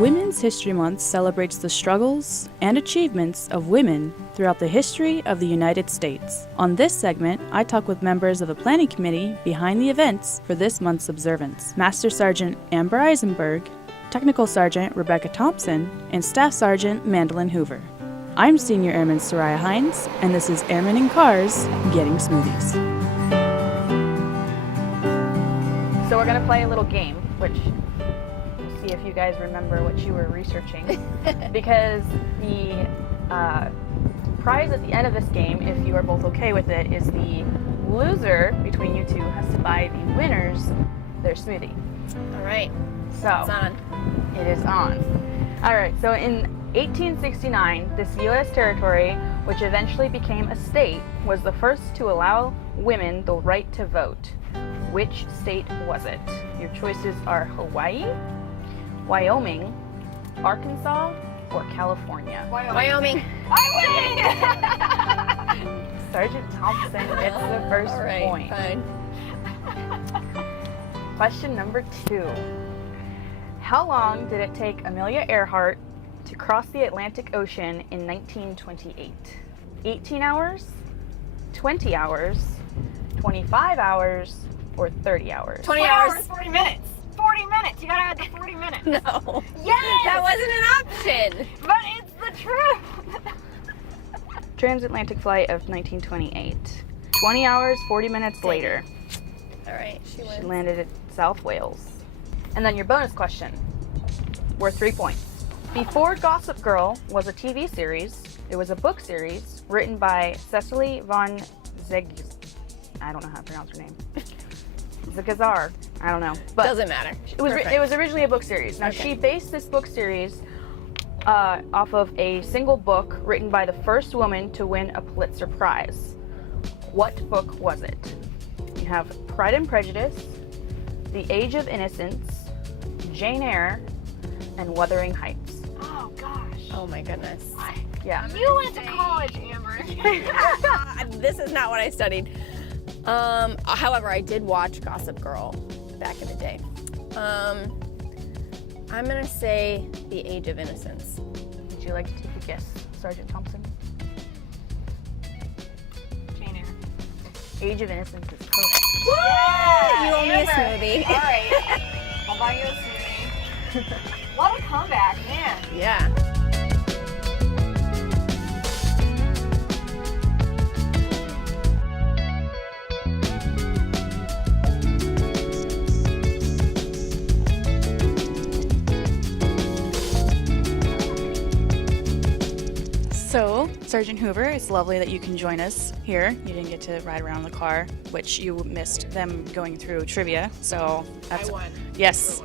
Women's History Month celebrates the struggles and achievements of women throughout the history of the United States. On this segment, I talk with members of the planning committee behind the events for this month's observance. Master Sergeant Amber Isenberg, Technical Sergeant Rebekka Thompson, and Staff Sergeant Mandelin Hoover. I'm Senior Airman Soraya Hines, and this is Airmen in Cars Getting Smoothies. So we're going to play a little game, which see if you guys remember what you were researching, because the prize at the end of this game, if you are both okay with it, is the loser between you two has to buy the winners their smoothie. All right, So it's on. it is on. All right, so in 1869, this U.S. territory, which eventually became a state, was the first to allow women the right to vote. Which state was it? Your choices are Hawaii, Wyoming, Arkansas, or California? Wyoming. Sergeant Thompson gets the first All right, point. fine. Question number 2. How long did it take Amelia Earhart to cross the Atlantic Ocean in 1928? 18 hours, 20 hours, 25 hours, or 30 hours? 20 hours. 40 minutes. 40 minutes. You gotta add the 40 minutes. No. Yes! That wasn't an option. But it's the truth. Transatlantic flight of 1928. 20 hours, 40 minutes later. All right, she She wins. landed at South Wales. And then your bonus question, worth 3 points. Before Gossip Girl was a TV series, it was a book series written by Cecily von Zeg. I don't know how to pronounce her name. Zagazar. I don't know. But Doesn't matter. it was originally a book series. Now Okay. she based this book series off of a single book written by the first woman to win a Pulitzer Prize. What book was it? You have Pride and Prejudice, The Age of Innocence, Jane Eyre, and Wuthering Heights. Oh gosh. Oh my goodness. Yeah. You went to college, Amber. This is not what I studied. However, I did watch Gossip Girl back in the day. I'm gonna say The Age of Innocence. Would you like to take a guess, Sergeant Thompson? Jane Eyre. Age of Innocence is correct. You owe me a Amber. smoothie. All right. I'll buy you a smoothie. What a comeback, man. Yeah. So, Sergeant Hoover, it's lovely that you can join us here. You didn't get to ride around the car, which you missed them going through trivia. So that's I won. Yes,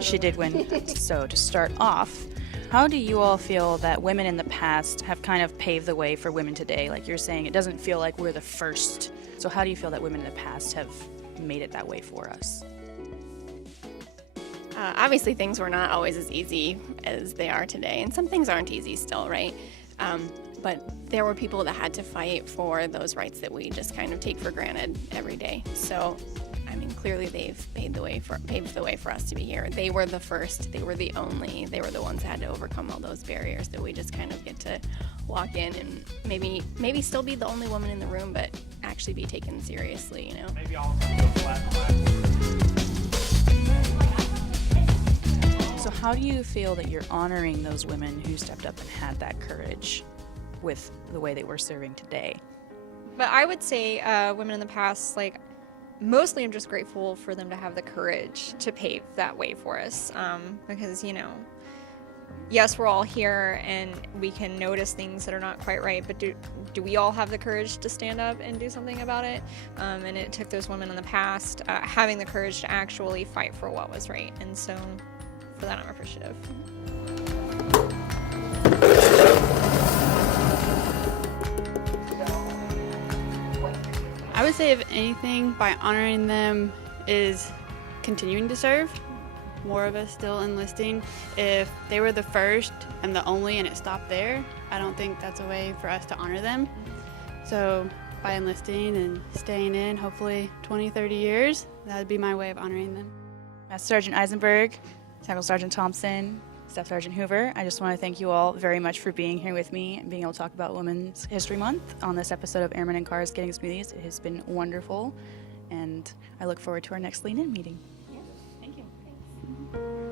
she did win. So to start off, how do you all feel that women in the past have kind of paved the way for women today? Like you're saying, it doesn't feel like we're the first. So how do you feel that women in the past have made it that way for us? Obviously, things were not always as easy as they are today, and some things aren't easy still, right? But there were people that had to fight for those rights that we just kind of take for granted every day. So, I mean, clearly they've paved the way for us to be here. They were the first, they were the only, they were the ones that had to overcome all those barriers that we just kind of get to walk in and maybe still be the only woman in the room, but actually be taken seriously, you know? Maybe all of them go flat. So how do you feel that you're honoring those women who stepped up and had that courage with the way that we're serving today? But I would say women in the past, like, mostly I'm just grateful for them to have the courage to pave that way for us. Because, you know, yes, we're all here and we can notice things that are not quite right, but do we all have the courage to stand up and do something about it? And it took those women in the past having the courage to actually fight for what was right. And so for that, I'm appreciative. I would say, if anything, by honoring them is continuing to serve. More of us still enlisting. If they were the first and the only and it stopped there, I don't think that's a way for us to honor them. So by enlisting and staying in, hopefully 20, 30 years, that would be my way of honoring them. Master Sergeant Isenberg, Technical Sergeant Thompson, Staff Sergeant Hoover, I just want to thank you all very much for being here with me and being able to talk about Women's History Month on this episode of Airmen and Cars Getting Smoothies. It has been wonderful, and I look forward to our next Lean In meeting. Thank you. Thanks.